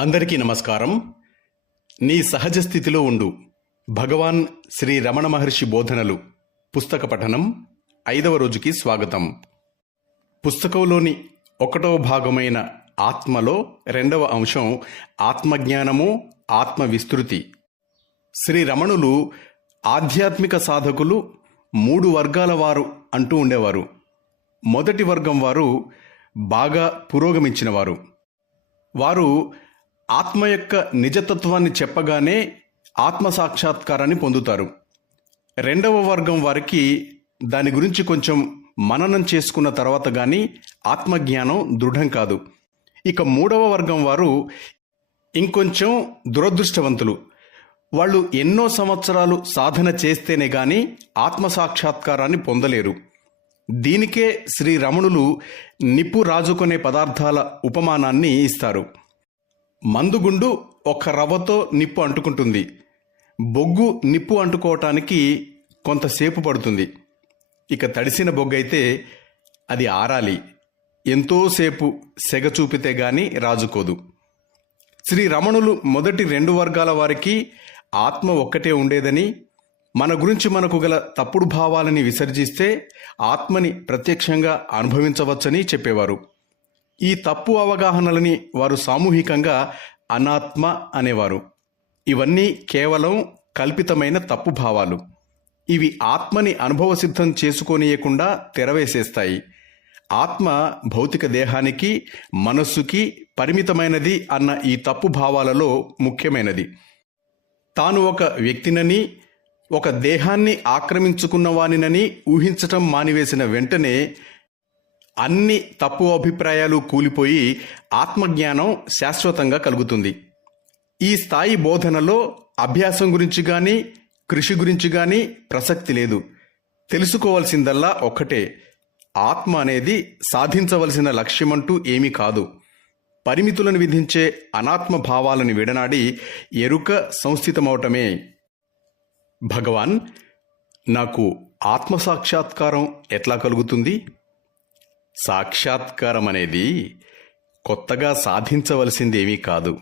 అందరికీ నమస్కారం. నీ సహజ స్థితిలో ఉండు. భగవాన్ శ్రీ రమణ మహర్షి బోధనలు. పుస్తక పఠనం ఐదవ రోజుకి స్వాగతం. పుస్తకంలోని ఒకటవ భాగమైన ఆత్మలో రెండవ అంశం ఆత్మజ్ఞానము ఆత్మ విస్తృతి శ్రీ రమణులు ఆధ్యాత్మిక సాధకులు మూడు వర్గాల వారు అంటూ ఉండేవారు. మొదటి వర్గం వారు బాగా పురోగమించినవారు. వారు ఆత్మ యొక్క నిజతత్వాన్ని చెప్పగానే ఆత్మ సాక్షాత్కారాన్ని పొందుతారు. రెండవ వర్గం వారికి దాని గురించి కొంచెం మననం చేసుకున్న తర్వాత కానీ ఆత్మజ్ఞానం దృఢం కాదు. ఇక మూడవ వర్గం వారు ఇంకొంచెం దురదృష్టవంతులు. వాళ్ళు ఎన్నో సంవత్సరాలు సాధన చేస్తేనే కానీ ఆత్మ సాక్షాత్కారాన్ని పొందలేరు. దీనికే శ్రీ రమణులు నిప్పు రాజుకునే పదార్థాల ఉపమానాన్ని ఇస్తారు. మందుగుండు ఒక రవ్వతో నిప్పు అంటుకుంటుంది. బొగ్గు నిప్పు అంటుకోవటానికి కొంతసేపు పడుతుంది. ఇక తడిసిన బొగ్గు అయితే అది ఆరాలి. ఎంతోసేపు సెగ చూపితే గాని రాజుకోదు. శ్రీ రమణులు మొదటి రెండు వర్గాల వారికి ఆత్మ ఒక్కటే ఉండేదని మన గురించి మనకు గల తప్పుడు భావాలని విసర్జిస్తే ఆత్మని ప్రత్యక్షంగా అనుభవించవచ్చని చెప్పేవారు. ఈ తప్పు అవగాహనలని వారు సామూహికంగా అనాత్మ అనేవారు. ఇవన్నీ కేవలం కల్పితమైన తప్పు భావాలు. ఇవి ఆత్మని అనుభవసిద్ధం చేసుకోనీయకుండా తెరవేసేస్తాయి. ఆత్మ భౌతిక దేహానికి మనస్సుకి పరిమితమైనది అన్న ఈ తప్పు భావాలలో ముఖ్యమైనది. తాను ఒక వ్యక్తినని ఒక దేహాన్ని ఆక్రమించుకున్నవానినని ఊహించటం మానివేసిన వెంటనే అన్ని తప్పు అభిప్రాయాలు కూలిపోయి ఆత్మజ్ఞానం శాశ్వతంగా కలుగుతుంది. ఈ స్థాయి బోధనలో అభ్యాసం గురించి కానీ కృషి గురించి కానీ ప్రసక్తి లేదు. తెలుసుకోవాల్సిందల్లా ఒక్కటే. ఆత్మ అనేది సాధించవలసిన లక్ష్యమంటూ ఏమీ కాదు. పరిమితులను విధించే అనాత్మ భావాలను విడనాడి ఎరుక సంస్థితమవటమే. భగవాన్ నాకు ఆత్మ సాక్షాత్కారం ఎట్లా కలుగుతుంది? సాక్షాత్కారం అనేది కొత్తగా సాధించవలసిందేమీ కాదు.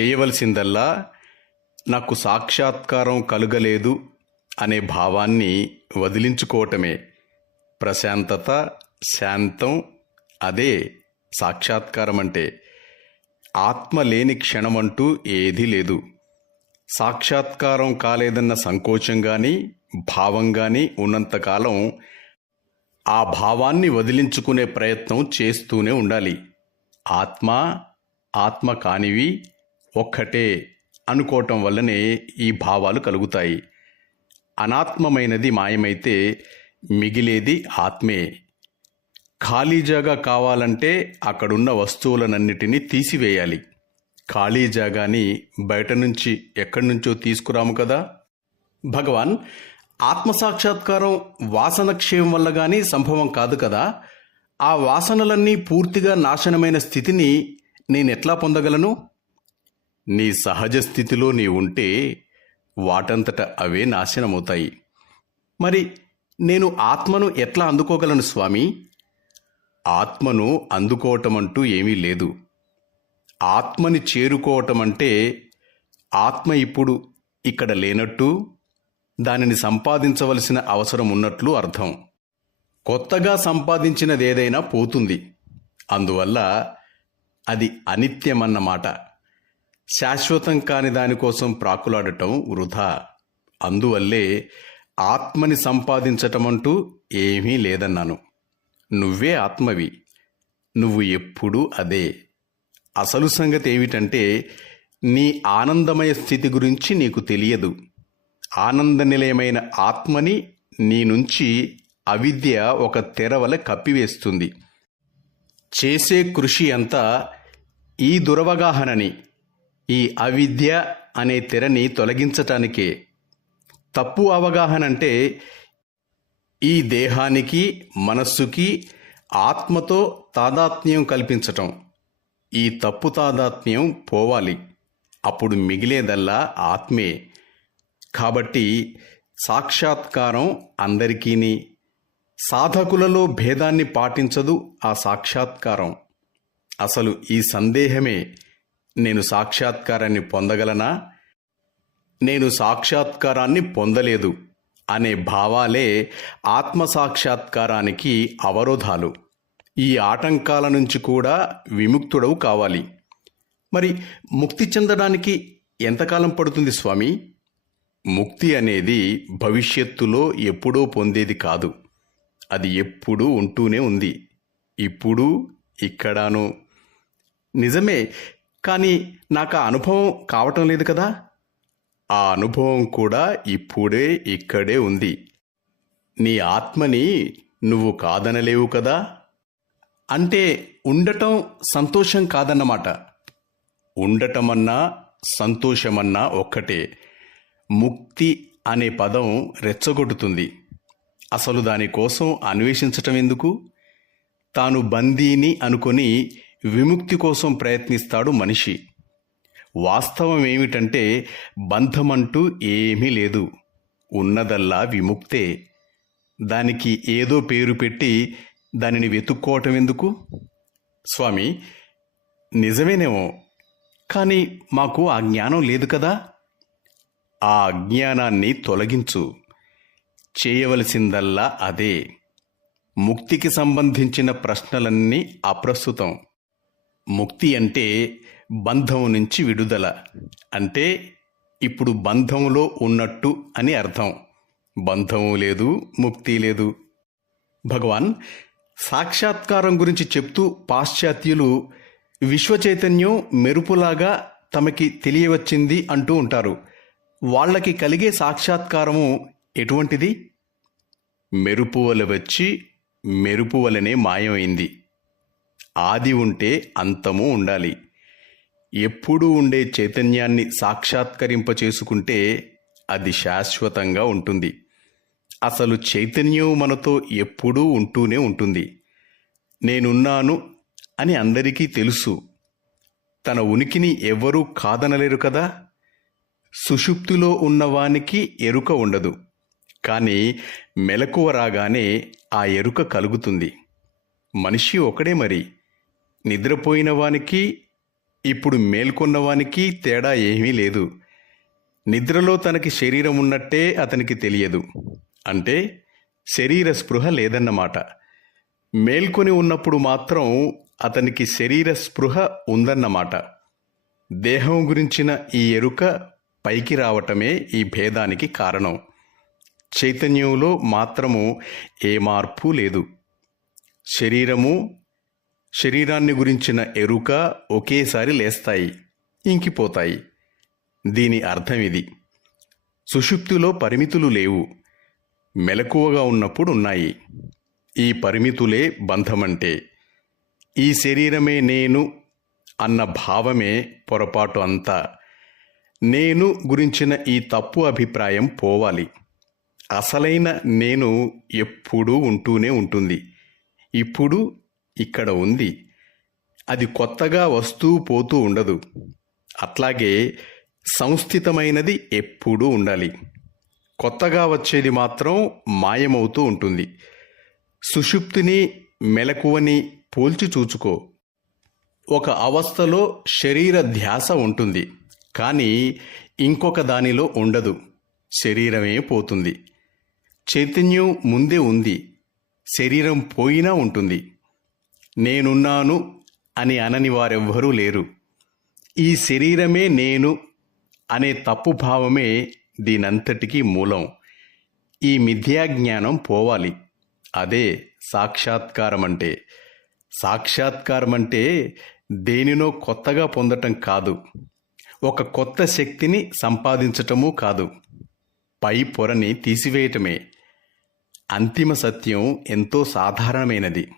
చేయవలసిందల్లా నాకు సాక్షాత్కారం కలుగలేదు అనే భావాన్ని వదిలించుకోవటమే. ప్రశాంతత శాంతం అదే సాక్షాత్కారం అంటే ఆత్మ లేని క్షణమంటూ ఏదీ లేదు. సాక్షాత్కారం కాలేదన్న సంకోచం కానీ భావం కానీ ఉన్నంతకాలం ఆ భావాన్ని వదిలించుకునే ప్రయత్నం చేస్తూనే ఉండాలి. ఆత్మ ఆత్మ కానివి ఒక్కటే అనుకోవటం వల్లనే ఈ భావాలు కలుగుతాయి. అనాత్మమైనది మాయమైతే మిగిలేది ఆత్మే. ఖాళీ జాగా కావాలంటే అక్కడున్న వస్తువులనన్నిటినీ తీసివేయాలి. ఖాళీ జాగాని బయట నుంచి ఎక్కడి నుంచో తీసుకురాము కదా? భగవాన్ ఆత్మసాక్షాత్కారం వాసనక్షయం వల్ల గాని సంభవం కాదు కదా. ఆ వాసనలన్నీ పూర్తిగా నాశనమైన స్థితిని నేనెట్లా పొందగలను? నీ సహజ స్థితిలో నీ ఉంటే వాటంతట అవే నాశనమవుతాయి. మరి నేను ఆత్మను ఎట్లా అందుకోగలను స్వామి? ఆత్మను అందుకోవటం అంటూ ఏమీ లేదు. ఆత్మని చేరుకోవటం అంటే ఆత్మ ఇప్పుడు ఇక్కడ లేనట్టు దానిని సంపాదించవలసిన అవసరం ఉన్నట్లు అర్థం. కొత్తగా సంపాదించినది ఏదైనా పోతుంది. అందువల్ల అది అనిత్యమన్నమాట. శాశ్వతం కాని దానికోసం ప్రాకులాడటం వృధా. అందువల్లే ఆత్మని సంపాదించటమంటూ ఏమీ లేదన్నాను. నువ్వే ఆత్మవి. నువ్వు ఎప్పుడూ అదే. అసలు సంగతి ఏమిటంటే నీ ఆనందమయ స్థితి గురించి నీకు తెలియదు. ఆనంద నిలయమైన ఆత్మని నీ నుంచి అవిద్య ఒక తెరవల కప్పివేస్తుంది. చేసే కృషి అంతా ఈ దురవగాహనని ఈ అవిద్య అనే తెరని తొలగించటానికే. తప్పు అవగాహన అంటే ఈ దేహానికి మనస్సుకి ఆత్మతో తాదాత్మ్యం కల్పించటం. ఈ తప్పు తాదాత్మ్యం పోవాలి. అప్పుడు మిగిలేదల్లా ఆత్మే. కాబట్టి సాక్షాత్కారం అందరికీని సాధకులలో భేదాన్ని పాటించదు ఆ సాక్షాత్కారం. అసలు ఈ సందేహమే నేను సాక్షాత్కారాన్ని పొందగలనా? నేను సాక్షాత్కారాన్ని పొందలేదు అనే భావాలే ఆత్మ సాక్షాత్కారానికి అవరోధాలు. ఈ ఆటంకాల నుంచి కూడా విముక్తుడవు కావాలి. మరి ముక్తి చెందడానికి ఎంతకాలం పడుతుంది స్వామి? ముక్తి అనేది భవిష్యత్తులో ఎప్పుడో పొందేది కాదు. అది ఎప్పుడూ ఉంటూనే ఉంది. ఇప్పుడు ఇక్కడాను. నిజమే కానీ నాకు ఆ అనుభవం కావటం లేదు కదా? ఆ అనుభవం కూడా ఇప్పుడే ఇక్కడే ఉంది. నీ ఆత్మని నువ్వు కాదనలేవు కదా? అంటే ఉండటం సంతోషం కాదన్నమాట. ఉండటమన్నా సంతోషమన్నా ఒక్కటే. ముక్తి అనే పదం రెచ్చగొట్టుతుంది అసలు దానికోసం అన్వేషించటం ఎందుకు? తాను బందీని అనుకొని విముక్తి కోసం ప్రయత్నిస్తాడు మనిషి. వాస్తవం ఏమిటంటే బంధమంటూ ఏమీ లేదు. ఉన్నదల్లా విముక్తే. దానికి ఏదో పేరు పెట్టి దానిని వెతుక్కోవటం ఎందుకు? స్వామి నిజమేనేమో. కానీ మాకు ఆ జ్ఞానం లేదు కదా? ఆ అజ్ఞానాన్ని తొలగించు. చేయవలసిందల్లా అదే. ముక్తికి సంబంధించిన ప్రశ్నలన్నీ అప్రస్తుతం. ముక్తి అంటే బంధం నుంచి విడుదల. అంటే ఇప్పుడు బంధంలో ఉన్నట్టు అని అర్థం. బంధము లేదు ముక్తి లేదు. భగవాన్ సాక్షాత్కారం గురించి చెప్తూ పాశ్చాత్యులు విశ్వచైతన్యం మెరుపులాగా తమకి తెలియవచ్చింది అంటూ ఉంటారు. వాళ్ళకి కలిగే సాక్షాత్కారము ఎటువంటిది? మెరుపువలు వచ్చి మెరుపువలనే మాయమైంది. ఆది ఉంటే అంతము ఉండాలి. ఎప్పుడూ ఉండే చైతన్యాన్ని సాక్షాత్కరింప చేసుకుంటే అది శాశ్వతంగా ఉంటుంది. అసలు చైతన్యం మనతో ఎప్పుడూ ఉంటూనే ఉంటుంది. నేనున్నాను అని అందరికీ తెలుసు. తన ఉనికిని ఎవ్వరూ కాదనలేరు కదా? సుషుప్తిలో ఉన్నవానికి ఎరుక ఉండదు. కానీ మెలకువ రాగానే ఆ ఎరుక కలుగుతుంది. మనిషి ఒకడే మరి. నిద్రపోయిన వానికి ఇప్పుడు మేల్కొన్నవానికి తేడా ఏమీ లేదు. నిద్రలో తనకి శరీరం ఉన్నట్టే అతనికి తెలియదు. అంటే శరీర స్పృహ లేదన్నమాట. మేల్కొని ఉన్నప్పుడు మాత్రం అతనికి శరీర స్పృహ ఉందన్నమాట. దేహం గురించిన ఈ ఎరుక పైకి రావటమే ఈ భేదానికి కారణం. చైతన్యంలో మాత్రము ఏ మార్పు లేదు. శరీరము శరీరాన్ని గురించిన ఎరుక ఒకేసారి లేస్తాయి ఇంకిపోతాయి. దీని అర్థం ఇది. సుషుప్తిలో పరిమితులు లేవు. మెలకువగా ఉన్నప్పుడు ఉన్నాయి. ఈ పరిమితులే బంధమంటే. ఈ శరీరమే నేను అన్న భావమే పొరపాటు అంతా. నేను గురించిన ఈ తప్పు అభిప్రాయం పోవాలి. అసలైన నేను ఎప్పుడూ ఉంటూనే ఉంటుంది. ఇప్పుడు ఇక్కడ ఉంది. అది కొత్తగా వస్తూ పోతూ ఉండదు. అట్లాగే సంస్థితమైనది ఎప్పుడూ ఉండాలి. కొత్తగా వచ్చేది మాత్రం మాయమవుతూ ఉంటుంది. సుషుప్తిని మెలకువని పోల్చి చూచుకో. ఒక అవస్థలో శరీర ధ్యాస ఉంటుంది. కానీ ఇంకొక దానిలో ఉండదు. శరీరమే పోతుంది. చైతన్యం ముందే ఉంది. శరీరం పోయినా ఉంటుంది. నేనున్నాను అని అనని వారెవ్వరూ లేరు. ఈ శరీరమే నేను అనే తప్పు భావమే దీనంతటికీ మూలం. ఈ మిథ్యాజ్ఞానం పోవాలి. అదే సాక్షాత్కారం అంటే సాక్షాత్కారం అంటే దేనినో కొత్తగా పొందటం కాదు. ఒక కొత్త శక్తిని సంపాదించటము కాదు. పై పొరని తీసివేయటమే. అంతిమ సత్యం ఎంతో సాధారణమైనది.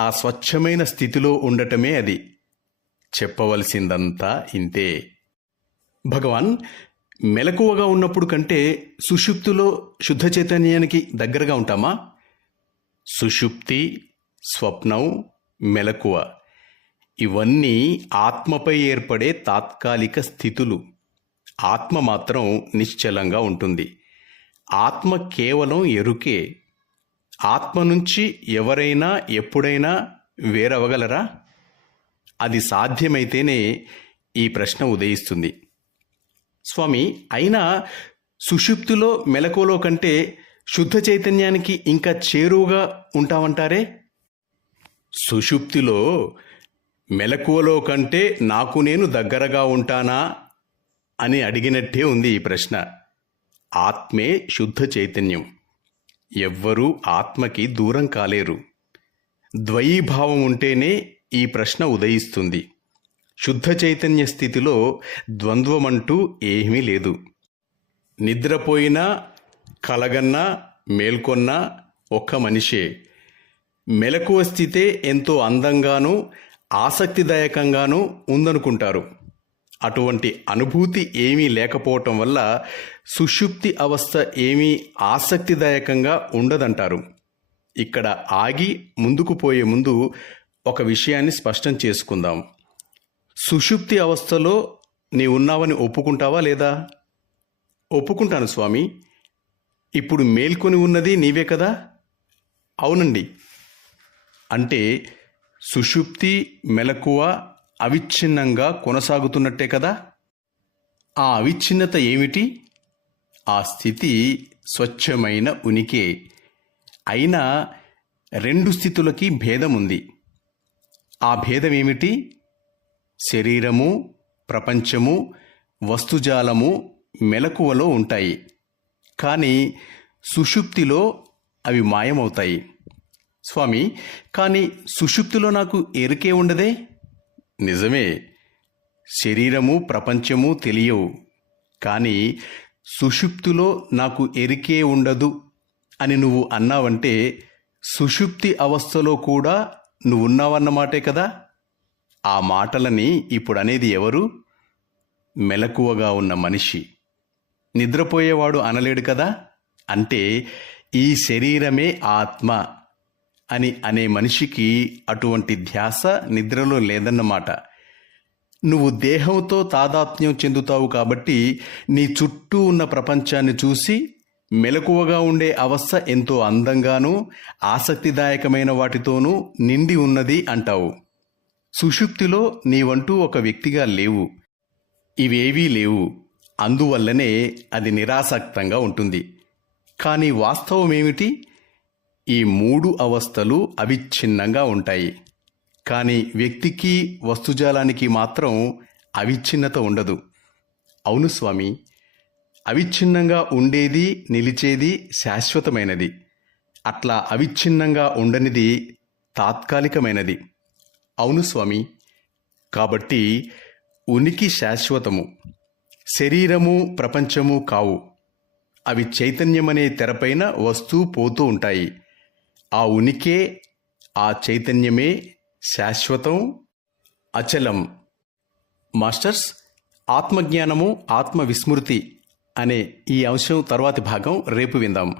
ఆ స్వచ్ఛమైన స్థితిలో ఉండటమే అది. చెప్పవలసిందంతా ఇంతే. భగవాన్ మెలకువగా ఉన్నప్పుడు కంటే సుషుప్తిలో శుద్ధ చైతన్యానికి దగ్గరగా ఉంటామా? సుషుప్తి స్వప్నం మెలకువ. ఇవన్నీ ఆత్మపై ఏర్పడే తాత్కాలిక స్థితులు. ఆత్మ మాత్రం నిశ్చలంగా ఉంటుంది. ఆత్మ కేవలం ఎరుకే. ఆత్మ నుంచి ఎవరైనా ఎప్పుడైనా వేరవగలరా? అది సాధ్యమైతేనే ఈ ప్రశ్న ఉదయిస్తుంది. స్వామి అయినా సుషుప్తిలో మెలకువలో కంటే శుద్ధ చైతన్యానికి ఇంకా చేరువుగా ఉంటామంటారే సుషుప్తిలో మెలకువలో కంటే నాకు నేను దగ్గరగా ఉంటానా అని అడిగినట్టే ఉంది ఈ ప్రశ్న. ఆత్మే శుద్ధ చైతన్యం. ఎవ్వరూ ఆత్మకి దూరం కాలేరు. ద్వయీభావం ఉంటేనే ఈ ప్రశ్న ఉదయిస్తుంది. శుద్ధ చైతన్య స్థితిలో ద్వంద్వమంటూ ఏమీ లేదు. నిద్రపోయినా కలగన్నా మేల్కొన్నా ఒక్క మనిషే. మెలకువ స్థితే ఎంతో అందంగానూ ఆసక్తిదాయకంగానూ ఉందనుకుంటారు. అటువంటి అనుభూతి ఏమీ లేకపోవటం వల్ల సుషుప్తి అవస్థ ఏమీ ఆసక్తిదాయకంగా ఉండదంటారు. ఇక్కడ ఆగి ముందుకు పోయే ముందు ఒక విషయాన్ని స్పష్టం చేసుకుందాం. సుషుప్తి అవస్థలో నీ ఉన్నావని ఒప్పుకుంటావా లేదా? ఒప్పుకుంటాను స్వామి. ఇప్పుడు మేల్కొని ఉన్నది నీవే కదా? అవునండి. అంటే సుషుప్తి మెలకువ అవిచ్ఛిన్నంగా కొనసాగుతున్నట్టే కదా? ఆ అవిచ్ఛిన్నత ఏమిటి? ఆ స్థితి స్వచ్ఛమైన ఉనికే. అయినా రెండు స్థితులకి భేదం ఉంది ఆ భేదం ఏమిటి శరీరము ప్రపంచము వస్తుజాలము మెలకువలో ఉంటాయి. కానీ సుషుప్తిలో అవి మాయమవుతాయి. స్వామి కానీ సుషుప్తిలో నాకు ఎరుకే ఉండదే? నిజమే. శరీరము ప్రపంచము తెలియవు. కానీ సుషుప్తిలో నాకు ఎరికే ఉండదు అని నువ్వు అన్నావంటే సుషుప్తి అవస్థలో కూడా నువ్వు ఉన్నావన్నమాటే కదా? ఆ మాటలని ఇప్పుడు అనేది ఎవరు? మెలకువగా ఉన్న మనిషి. నిద్రపోయేవాడు అనలేడు కదా? అంటే ఈ శరీరమే ఆత్మ. అని అనే మనిషికి అటువంటి ధ్యాస నిద్రలో లేదన్నమాట. నువ్వు దేహంతో తాదాత్మ్యం చెందుతావు కాబట్టి నీ చుట్టూ ఉన్న ప్రపంచాన్ని చూసి మెలకువగా ఉండే అవస్థ ఎంతో అందంగానూ ఆసక్తిదాయకమైన వాటితోనూ నిండి ఉన్నది అంటావు. సుషుప్తిలో నీవంటూ ఒక వ్యక్తిగా లేవు. ఇవేవీ లేవు. అందువల్లనే అది నిరాసక్తంగా ఉంటుంది. కానీ వాస్తవం ఏమిటి ఈ మూడు అవస్థలు అవిచ్ఛిన్నంగా ఉంటాయి. కానీ వ్యక్తికి వస్తుజాలానికి మాత్రం అవిచ్ఛిన్నత ఉండదు. అవును స్వామి అవిచ్ఛిన్నంగా ఉండేది నిలిచేది శాశ్వతమైనది. అట్లా అవిచ్ఛిన్నంగా ఉండనిది తాత్కాలికమైనది. అవును స్వామి కాబట్టి ఉనికి శాశ్వతము శరీరము ప్రపంచము కావు. అవి చైతన్యమనే తెరపైన వస్తూ పోతూ ఉంటాయి. ఆ ఉనికే ఆ చైతన్యమే శాశ్వతం అచలం. మాస్టర్స్ ఆత్మజ్ఞానము ఆత్మవిస్మృతి అనే ఈ అంశం తర్వాతి భాగం రేపు విందాం.